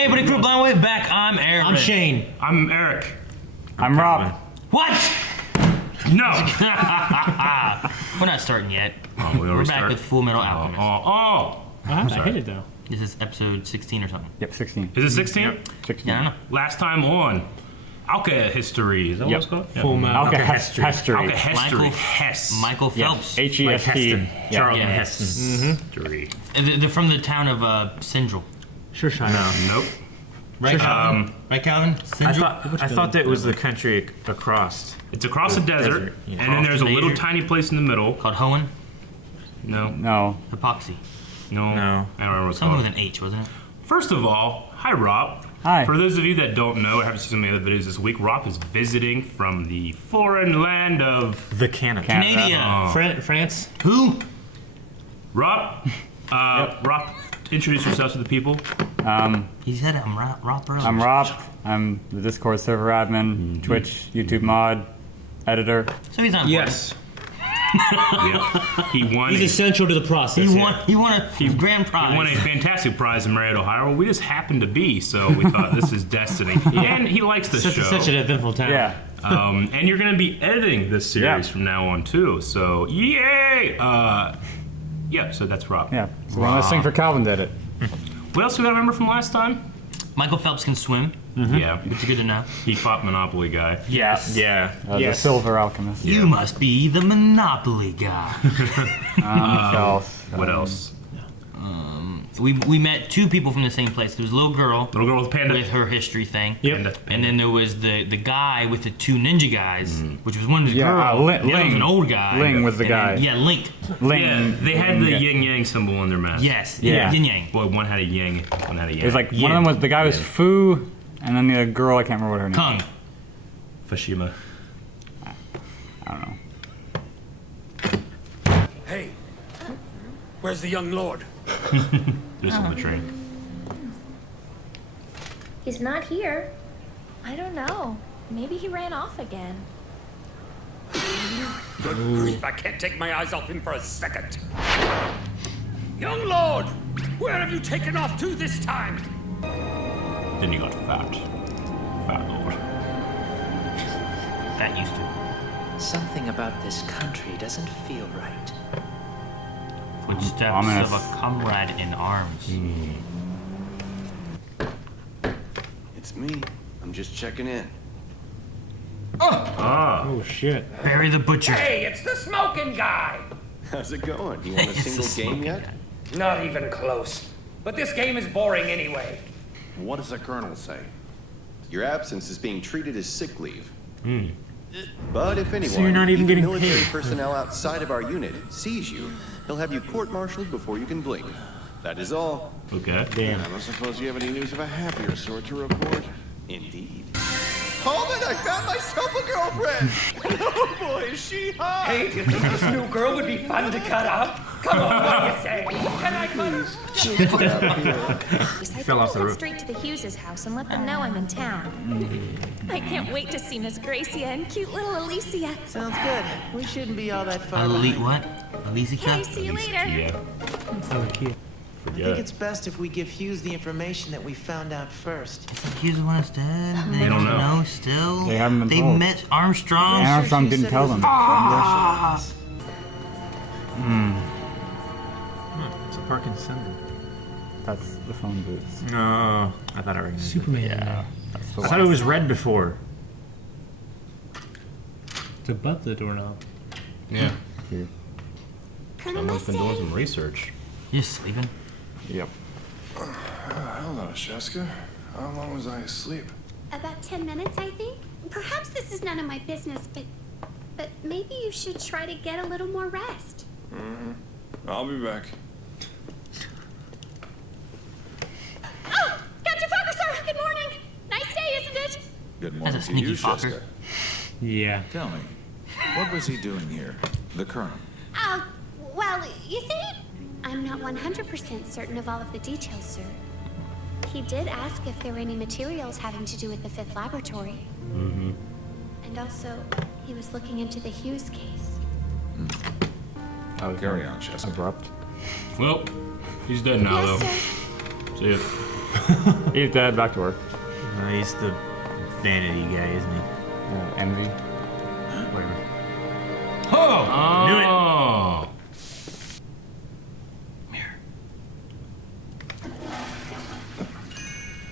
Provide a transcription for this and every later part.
Hey, buddy, crew, Blind Wave back. I'm Aaron. I'm Shane. I'm Eric. I'm Rhop. What? No. We're not starting yet. Oh, We're back with Fullmetal Alchemist. I hate it though. This is episode 16 or something. Yep, 16. Is it 16? 16. Yeah, I don't know. Last time on Alka History. Is that what it's called? Yeah. Fullmetal. Alka History. History. Alka History. Michael- Hess. Michael Phelps. H-E-S-T. Charles Yeah. Heston. History. They're from the town of Central. Sure, Shine. Nope. Right, Calvin? Right, Calvin? I Central? thought that was the country across. It's across the desert, yeah. and then there's a little Desert. tiny place in the middle. Called Hoenn? No. No. Epoxy. No. No. I don't remember what it's Something called. with an H, wasn't it? First of all, hi, Rhop. Hi. For those of you that don't know or haven't seen some of the other videos this week, Rhop is visiting from the foreign land of The Canada. Canadian. Oh. France. Who? Rhop. Rhop, introduce yourself to the people. He said I'm Rhop earlier. I'm Rhop. I'm the Discord server admin, Twitch, YouTube mod, editor. So he's not Yes. Yeah. He won. He's essential to the process. He here. won a grand prize. He won a fantastic prize in Marietta, Ohio. Well, we just happened to be, so we thought this is destiny. And he likes the show. Such an eventful town. Yeah. And you're going to be editing this series Yeah. from now on, too. So, yay! Yeah, so that's Rhop. Yeah. So one last thing for Calvin did it. What else do we remember from last time? Michael Phelps can swim. Yeah, It's good to know. he fought Monopoly guy. Yes. Yeah. The Yes. Silver Alchemist. You must be the Monopoly guy. What else? What else? we met two people from the same place. There was a little girl Little girl with panda. with her history thing. Yep. And then there was the guy with the two ninja guys, which was one of the Yeah, girls. Ling- the other was an old guy. Ling was the And then- guy. yeah, Link. Ling. Yeah, they had the yin yang symbol on their mask. Yes. Yeah. Yin Yang. Boy, one had a yang, one had a yang. It was like one of them was the guy was Yin. Fu, and then the girl I can't remember what her name. Kung. Fushima. I don't know. Hey, where's the young lord? Just on the train. He's not here. I don't know. Maybe he ran off again. Good grief, I can't take my eyes off him for a second. Young lord, where have you taken off to this time? Then you got fat. Fat lord. That used to. Something about this country doesn't feel right. Footsteps Ominous. of a Comrade-in-Arms. It's me. I'm just checking in. Oh shit. Barry the Butcher. Hey, it's the smoking guy! How's it going? You want a single game yet? Not even close. But this game is boring anyway. What does the colonel say? Your absence is being treated as sick leave. But if anyone, you're not even getting military paid. personnel outside of our unit sees you, he'll have you court-martialed before you can blink. That is all. Okay. Damn. I don't suppose you have any news of a happier sort to report. Indeed. Holman, I found myself a girlfriend! Oh boy, is she hot! Hey, do you think this new girl would be fun to cut up? Come on, what do you say? Can I cut her? I Fell off the head roof. straight to the Hughes' house and let them know I'm in town. I can't wait to see Miss Gracia and cute little Alicia. Sounds good. We shouldn't be all that far Elite behind. what? Alicia? Okay, see you later. Yeah. I think it's best if we give Hughes the information that we found out first. Hughes the one that's dead. They don't know. Still. They haven't been They told. met Armstrong. And Armstrong She didn't said tell it was them. It's a parking symbol. That's the phone booth. No, I thought I recognized it. Superman. Yeah. That's the I thought it was red before. It's above the doorknob. Yeah. one. Colonel Someone's been doing Mustang. some research. You sleeping? Yep. Hello, Sheska. How long was I asleep? About 10 minutes, I think. Perhaps this is none of my business, but maybe you should try to get a little more rest. I'll be back. Oh, Captain Fokker, sir. Good morning. Nice day, isn't it? Good That's morning a to sneaky you, fucker. Sheska. Yeah. Tell me, what was he doing here? The colonel. Well, you see, I'm not 100% certain of all of the details, sir. He did ask if there were any materials having to do with the fifth laboratory. And also, he was looking into the Hughes case. Carry on, Sheska. Abrupt. Well, he's dead now, Yes, though. sir. See ya. He's dead. Back to work. He's the vanity guy, isn't he? Envy. Whatever. Oh! Knew it. Oh!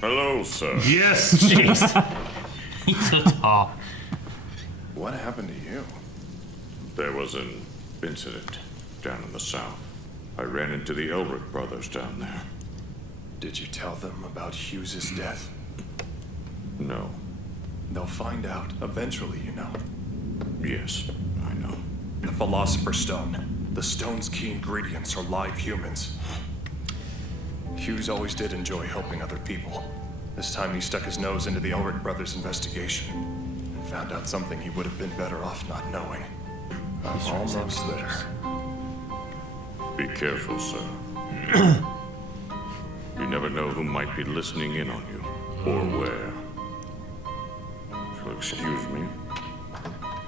Hello, sir. Yes! Jeez. He's so tall. What happened to you? There was an incident down in the south. I ran into the Elric brothers down there. Did you tell them about Hughes's death? No. They'll find out eventually, you know. Yes, I know. The Philosopher's Stone. The stone's key ingredients are live humans. Hughes always did enjoy helping other people. This time he stuck his nose into the Elric brothers' investigation and found out something he would have been better off not knowing. I'm almost there. Be careful, sir. You never know who might be listening in on you, or where. So excuse me.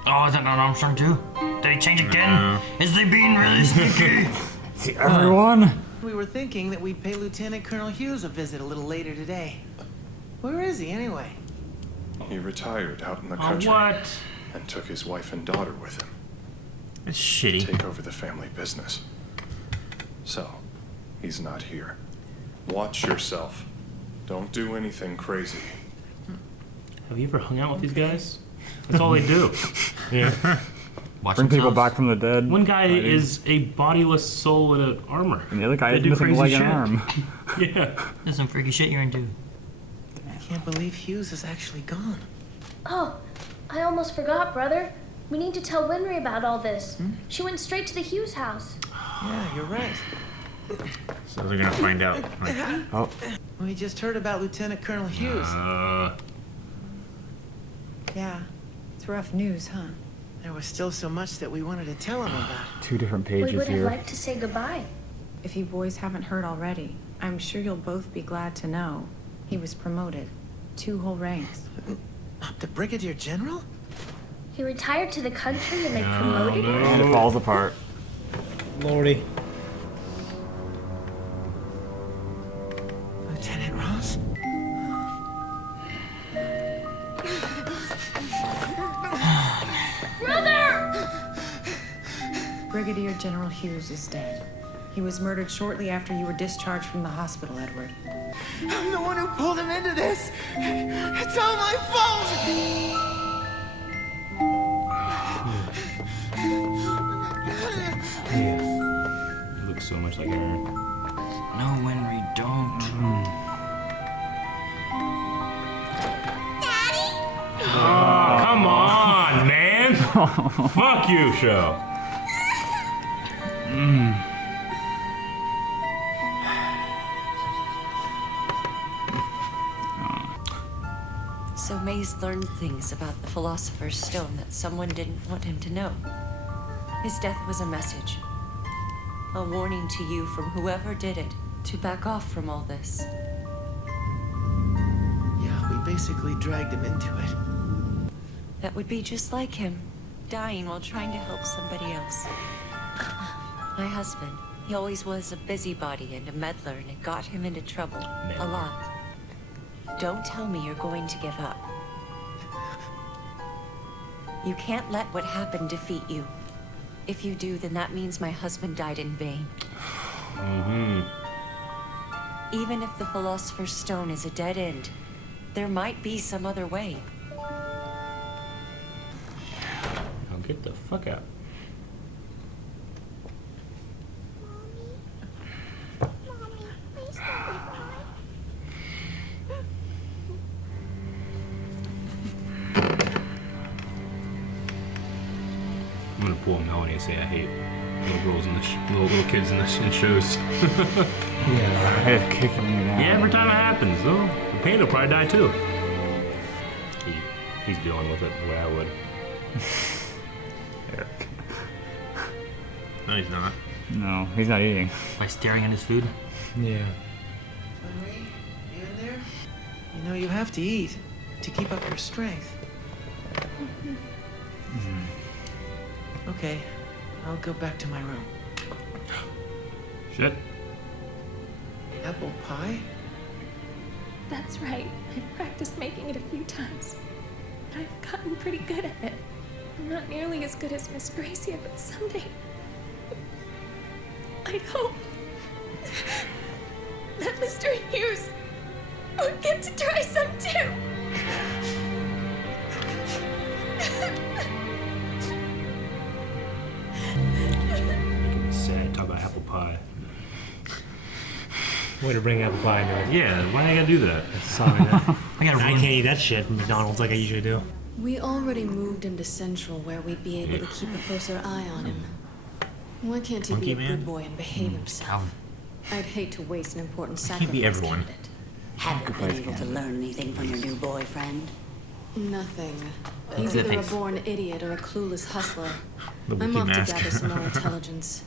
Oh, is that not Armstrong too? Did he change again? Is they being really sneaky? See everyone? We were thinking that we'd pay Lieutenant Colonel Hughes a visit a little later today. Where is he, anyway? He retired out in the country What? and took his wife and daughter with him That's to shitty. take over the family business. So, he's not here. Watch yourself. Don't do anything crazy. Have you ever hung out with these guys? That's all they do. Yeah. Watch Bring people themselves. back from the dead. One guy Fighting. is a bodiless soul in an armor. And the other guy They is do missing a crazy leg and shit. arm. Yeah. There's some freaky shit you're into. I can't believe Hughes is actually gone. Oh, I almost forgot, brother. We need to tell Winry about all this. She went straight to the Hughes house. Yeah, you're right. So they're gonna find out. Like, Oh, We just heard about Lieutenant Colonel Hughes. Yeah, it's rough news, huh? There was still so much that we wanted to tell him about. 2 different We pages would have here. liked to say goodbye. If you boys haven't heard already, I'm sure you'll both be glad to know he was promoted. 2 whole ranks. Up to Brigadier General? He retired to the country and they promoted him? And it falls apart. Lordy. Lieutenant Ross? Brother! Brigadier General Hughes is dead. He was murdered shortly after you were discharged from the hospital, Edward. I'm the one who pulled him into this. It's all my fault. You look so much like Aaron. No, Winry, don't. Oh, come on, man! Fuck you, show. So Maze learned things about the Philosopher's Stone that someone didn't want him to know. His death was a message. A warning to you from whoever did it to back off from all this. Yeah, we basically dragged him into it. That would be just like him, dying while trying to help somebody else. My husband, he always was a busybody and a meddler, and it got him into trouble. A lot. Don't tell me you're going to give up. You can't let what happened defeat you. If you do, then that means my husband died in vain. Even if the Philosopher's Stone is a dead end, there might be some other way. Now get the fuck out. I'm gonna pull Melanie and say I hate little girls in the little kids in shows. Yeah. Hey, kicking me down. Yeah, every time it happens, though, the panda will probably die too. He's dealing with it the way I would. Eric. no, he's not. No, he's not eating. By staring at his food? Yeah. Henry, you in there? You know, you have to eat to keep up your strength. Okay, I'll go back to my room. Shit. Apple pie? That's right. I've practiced making it a few times. But I've gotten pretty good at it. I'm not nearly as good as Miss Gracia, but someday... I'd hope... that Mr. Hughes would get to try some too. Making me sad. Talk about apple pie. Way to bring apple pie into it. Yeah, why I gotta do that? Sorry, man. I can't eat that shit from McDonald's like I usually do. We already moved into Central where we'd be able to keep a closer eye on him. Why can't he be a good boy and behave himself? I'd hate to waste an important sacrifice candidate. Haven't been able to learn anything from your new boyfriend? Nothing. He's either a born idiot or a clueless hustler. I'm off to gather some more intelligence.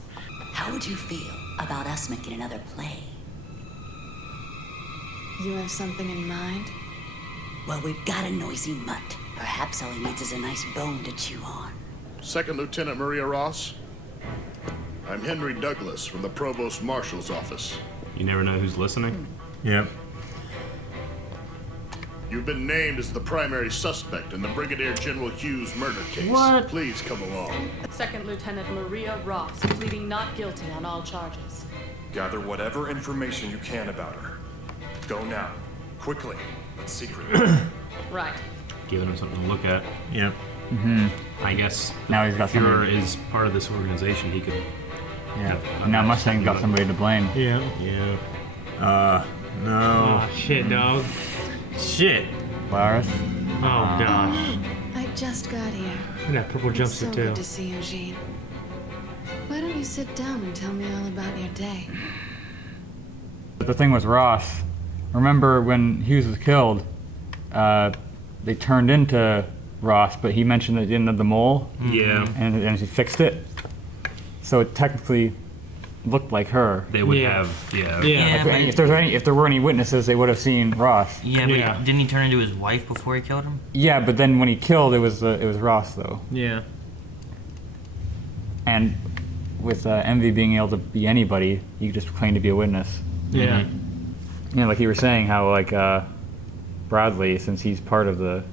How would you feel about us making another play? You have something in mind? Well, we've got a noisy mutt. Perhaps all he needs is a nice bone to chew on. Second Lieutenant Maria Ross. I'm Henry Douglas from the Provost Marshal's office. You never know who's listening? Yep. You've been named as the primary suspect in the Brigadier General Hughes murder case. What? Please come along. Second Lieutenant Maria Ross, pleading not guilty on all charges. Gather whatever information you can about her. Go now. Quickly, but secretly. Right. Giving him something to look at. Yep. I guess Now he's got Fuhrer somebody. is part of this organization. He could. Yeah. Now Mustang's got somebody to blame. Yeah. Yeah. No. Oh, shit, dog. Shit. Polaris. Oh, gosh. I just got here. And that purple It's so jumpsuit, good too. to see you, Jean. Why don't you sit down and tell me all about your day? But the thing was Ross. Remember when Hughes was killed, they turned into Ross, but he mentioned that he didn't have the mole. Yeah. And he fixed it. So it technically looked like her. They would have. Yeah. Like, if there were any witnesses, they would have seen Ross. Yeah, but didn't he turn into his wife before he killed him? Yeah, but then when he killed, it was Ross though. Yeah. And with Envy being able to be anybody, he could just claim to be a witness. Yeah. You know, like you were saying, how like Bradley, since he's part of the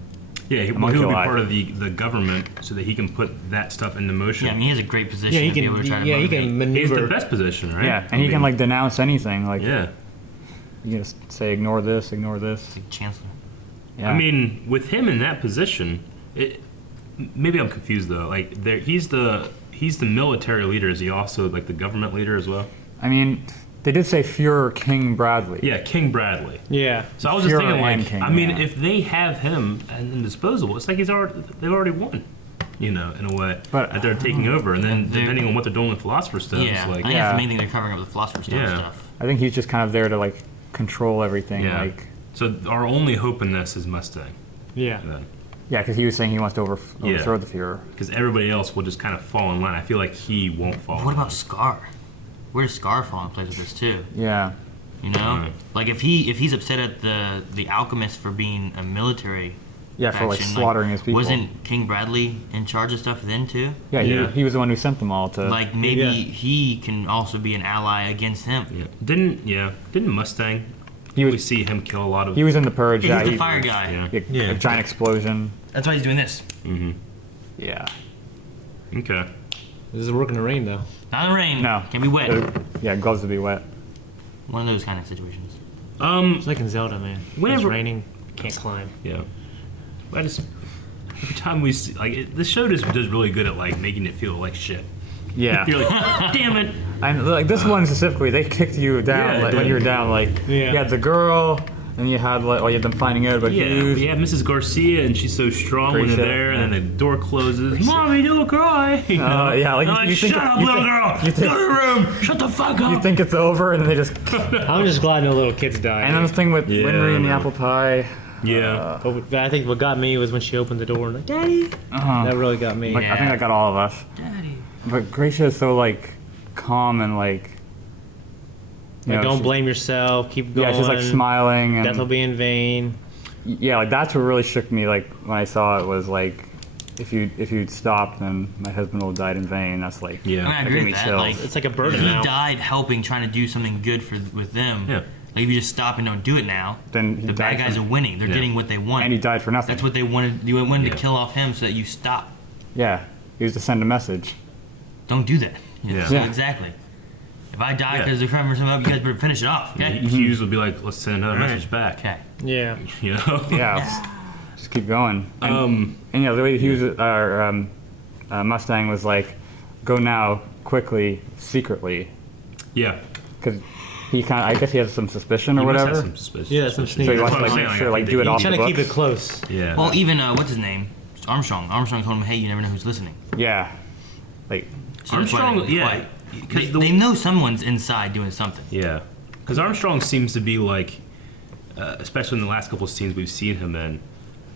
Yeah, he'll be part of the government so that he can put that stuff into motion. Yeah, I mean, he has a great position Yeah, he to be can- able to try to yeah, he motivate. can maneuver. He's the best position, right? Yeah, and he can like denounce anything. Like Yeah. you just say ignore this, ignore this. Like Chancellor. Yeah. I mean, with him in that position, maybe I'm confused though. Like, he's the military leader. Is he also like the government leader as well? I mean, they did say Fuhrer King Bradley. Yeah, King Bradley. Yeah. So I was just Fuhrer thinking, and like, King, I mean, yeah. if they have him and disposable, it's like they've already won. You know, in a way, But that they're taking over, and then depending on what they're doing with Philosopher's Stones, Yeah, like I think that's the main thing they're covering up the Philosopher's Stone Yeah. stuff. I think he's just kind of there to like control everything. Yeah. Like So our only hope in this is Mustang. Yeah. Then. yeah, because he was saying he wants to overthrow the Fuhrer. Because everybody else will just kind of fall in line. I feel like he won't fall. But what about Scar? Where does Scar fall in place with this too? Yeah. You know, like if he's upset at the Alchemist for being a military. Yeah, for like faction, slaughtering his people. Wasn't King Bradley in charge of stuff then too? Yeah, he was the one who sent them all to. Like maybe he can also be an ally against him. Yeah. Didn't Mustang? We see him kill a lot of. He was in the Purge. Yeah, Yeah, he's the fire guy. A giant explosion. That's why he's doing this. Mm-hmm. Yeah. Okay. This is working in the rain though. Not in the rain. No. Can be wet. Yeah, gloves to be wet. One of those kind of situations. It's like in Zelda, man. When it's Whenever- raining, can't climb. Yeah. I just every time we see this show just does really good at like making it feel like shit. Yeah. You're like, damn it. And like this one specifically, they kicked you down Yeah, like, when you were down. Like you had the girl, and you had you had them finding out about Yeah, Hughes. but you have Mrs. Garcia, and she's so strong when Gracia, they're there, and then the door closes. Mommy, don't cry. You know? Yeah, like I'm you think shut up, little girl. Go to your room. Shut the fuck up. You think it's over, and then they just. I'm just glad no little kids died. And then this thing with Yeah, Winry and the no. apple pie. Yeah. But I think what got me was when she opened the door and like, Daddy. That really got me. Like, I think that got all of us. Daddy. But Gracia is so like calm and like. You know, Don't blame yourself. Keep going. Yeah, she's like smiling. And, Death will be in vain. Yeah, like that's what really shook me. Like when I saw it was like, if you'd stopped, then my husband would have died in vain. That's like I mean, I that agree gave with me that. chills. Like, It's like a burden he now. died helping, trying to do something good with them. Yeah. Like if you just stop and don't do it now, then the bad guys are winning. They're getting what they want. And he died for nothing. That's what they wanted. You wanted to kill off him so that you stop. Yeah, he was to send a message. Don't do that. Yeah. So exactly. If I die because they're trying to something up, you guys better finish it off. Okay. Hughes would be like, let's send another message back. Okay. Yeah. You know. Yeah. Just keep going. And the way Hughes, Mustang was like, go now, quickly, secretly. Yeah. Because he kind of, I guess he has some suspicion or whatever. Some suspicion. Yeah, some sneaky. So he wants to make sure, like, do it off the He's trying books. to keep it close. Yeah. Well, even what's his name? Armstrong. Armstrong told him, "Hey, you never know who's listening." Yeah. Like Armstrong. Yeah. Because they know someone's inside doing something. Yeah. Because Armstrong seems to be like, especially in the last couple of scenes we've seen him in,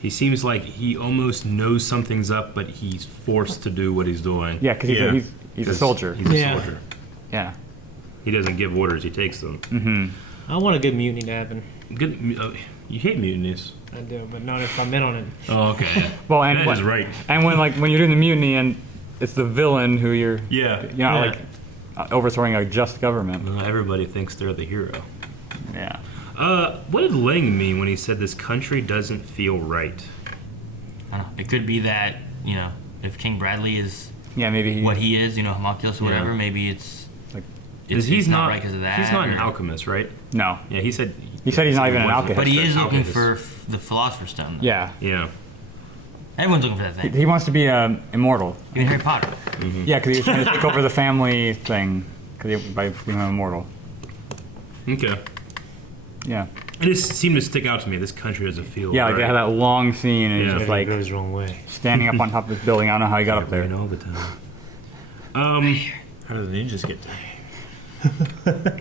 he seems like he almost knows something's up, but he's forced to do what he's doing. Yeah, because he's a soldier. He's a soldier. Yeah. He doesn't give orders; he takes them. Mm-hmm. I want a good mutiny to happen. Good. You hate mutinies. I do, but not if I'm in on it. Oh, okay. Yeah. Well, and that is right. And when you're doing the mutiny and it's the villain who you're Yeah. overthrowing a just government. Everybody thinks they're the hero. Yeah. What did Ling mean when he said this country doesn't feel right? I don't know. It could be that if King Bradley is maybe what he is, homunculus or whatever. Maybe it's like he's not right because of that. He's not an alchemist, right? No. Yeah, he said he's not even an alchemist. But he is looking for the Philosopher's Stone. Though. Yeah. Yeah. Everyone's looking for that thing. He wants to be immortal. Even Harry Potter. Mm-hmm. Yeah, because he was trying to take over the family thing by being immortal. Okay. Yeah. It just seemed to stick out to me. This country doesn't feel Yeah, right. like they had that long scene and Yeah. just like goes the wrong way. standing up on top of this building. I don't know how he got up there. All the time. How do the ninjas get there?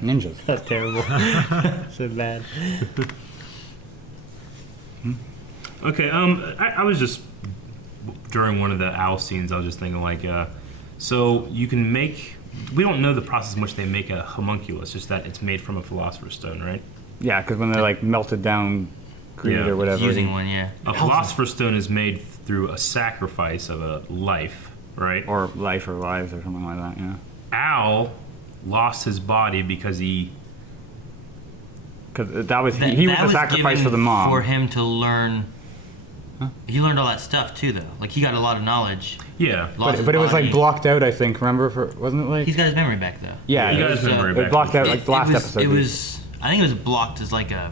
Ninjas. That's terrible. So bad. Okay. I was just during one of the owl scenes. I was just thinking like, so you can make. We don't know the process in which they make a homunculus. Just that it's made from a philosopher's stone, right? Yeah, because when they're like melted down greed or whatever. Using one, yeah. A philosopher's stone is made through a sacrifice of a life, right? Or life or lives or something like that, yeah. Al lost his body because he... Because that was... He was the sacrifice for the mom. For him to learn... Huh? He learned all that stuff too, though. Like, he got a lot of knowledge. Yeah. But it was like blocked out, I think. Remember? Wasn't it like... He's got his memory back, though. Yeah. He got his memory back. It was blocked out like the last episode. It was... I think it was blocked as like a...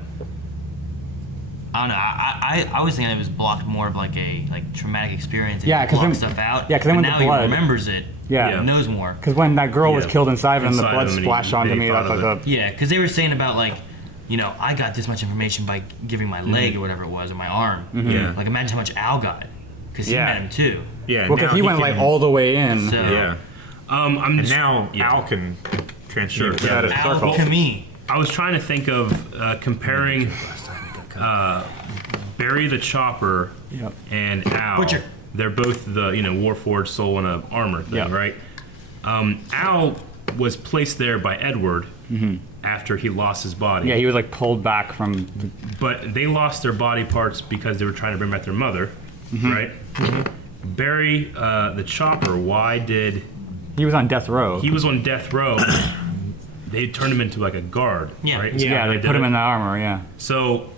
I don't know. I was thinking it was blocked more of like a traumatic experience. Yeah, because blocked stuff out. Yeah, because then when now the blood... he remembers it. Yeah. He knows more. Because when that girl was killed inside and the blood him and splashed onto me, that's like a... Yeah, because they were saying about like, I got this much information by giving my leg or whatever it was, or my arm. Yeah. Like, imagine how much Al got. Because he met him too. Yeah. Well, because he went like all the way in. So, Yeah. I'm just, Now Al can transfer. Sure. Alchemy. I was trying to think of comparing Barry the Chopper and Al. Butcher. They're both the Warforged soul in a armor thing, right? Al was placed there by Edward after he lost his body. Yeah, he was like pulled back from... But they lost their body parts because they were trying to bring back their mother, right? Barry the Chopper, why did... He was on death row. He was on death row. They turned him into like a guard, right? Yeah, they put him in the armor, yeah. So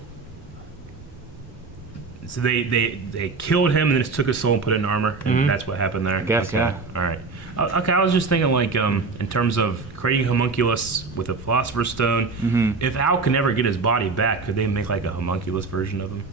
they killed him and then just took his soul and put it in armor, and that's what happened there. I guess, yeah. All right. Okay, I was just thinking like in terms of creating a homunculus with a philosopher's stone. If Al can never get his body back, could they make like a homunculus version of him?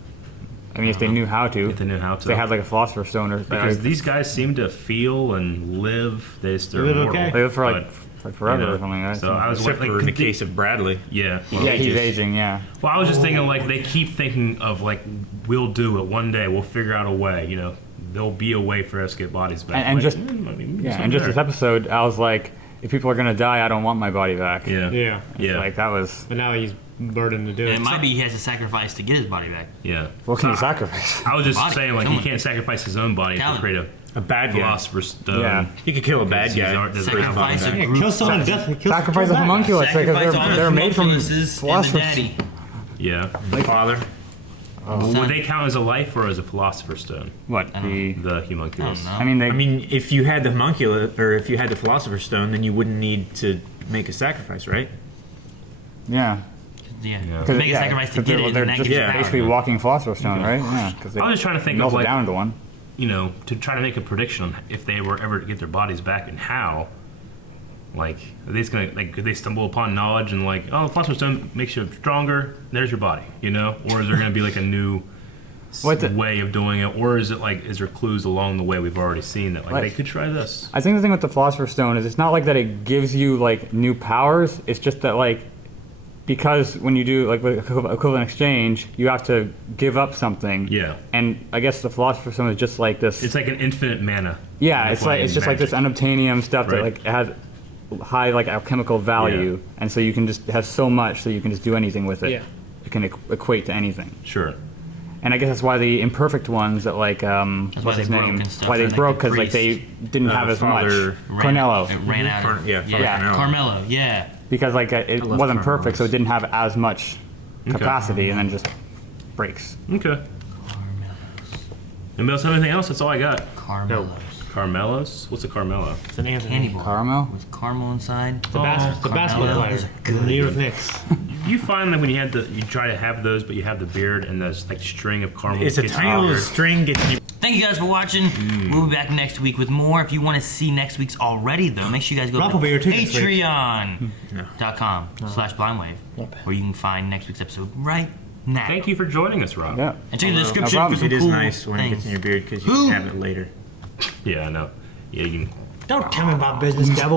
I mean, if they knew how to. If they knew how to. If they had like a philosopher's stone or... Because these guys seem to feel and live. They're immortal. They live for like forever or something, right? So I was Except for in the case of Bradley. Yeah. Yeah, he's aging, yeah. Well, I was just thinking, like, they keep thinking of, like, we'll do it one day. We'll figure out a way, There'll be a way for us to get bodies back. And like, just this episode, I was like, if people are going to die, I don't want my body back. Yeah. It's like, that was... But now he's burdened to do it. And it might be he has to sacrifice to get his body back. Yeah. What can he sacrifice? I was just Body. saying, like, he can't sacrifice his own body to create a bad guy. Philosopher's Stone. Yeah. He could kill a bad guy. Sacrifice a group. Kill someone to death. Sacrifice a homunculus because they're made from philosopher's philosophers. daddy. Yeah. Father. Would they count as a life or as a Philosopher's Stone? What? The homunculus. I mean, if you had the homunculus, or if you had the Philosopher's Stone, then you wouldn't need to make a sacrifice, right? Yeah. Make a sacrifice to get it. They're and that just gives you power. basically walking philosopher's stone, right? Yeah. Because I was just trying to think melt of like, it down to one. You know, to try to make a prediction on if they were ever to get their bodies back and how. Like, are they just gonna like? Could they stumble upon knowledge and like, oh, the philosopher's stone makes you stronger. There's your body, you know? Or is there gonna be like a new way of doing it? Or is it like, is there clues along the way we've already seen that like they could try this? I think the thing with the philosopher's stone is it's not like that it gives you like new powers. It's just that like, because when you do like with equivalent exchange, you have to give up something. Yeah. And I guess the philosopher's stone is just like this. It's like an infinite mana. Yeah, it's just like this unobtainium stuff that like has high like alchemical value, and so you can just have so much, so you can just do anything with it. Yeah. It can equate to anything. Sure. And I guess that's why the imperfect ones that like what's his name? Why they broke because like they didn't have as much. Cornello. It ran out. Yeah. Carmelo. Yeah. Because like it wasn't perfect, so it didn't have as much capacity, and then just breaks. Okay. Anybody else have anything else? That's all I got. Carmelos. Carmelos? What's a Carmelo? It's an answer. Candy bar. Caramel? With caramel inside. The basketball player. The New York Knicks. You find that when you try to have those, but you have the beard and the like string of caramel. It's a tiny little string gets you. Thank you guys for watching. We'll be back next week with more. If you want to see next week's already, though, make sure you guys go Rhop will be here to too next week. patreon.com/blindwave, where you can find next week's episode right now. Thank you for joining us, Rob. Yeah. And check the description for some It is cool nice when it gets in your beard because you can have it later. Yeah, I know. Yeah, you can. Don't tell me about business, devil.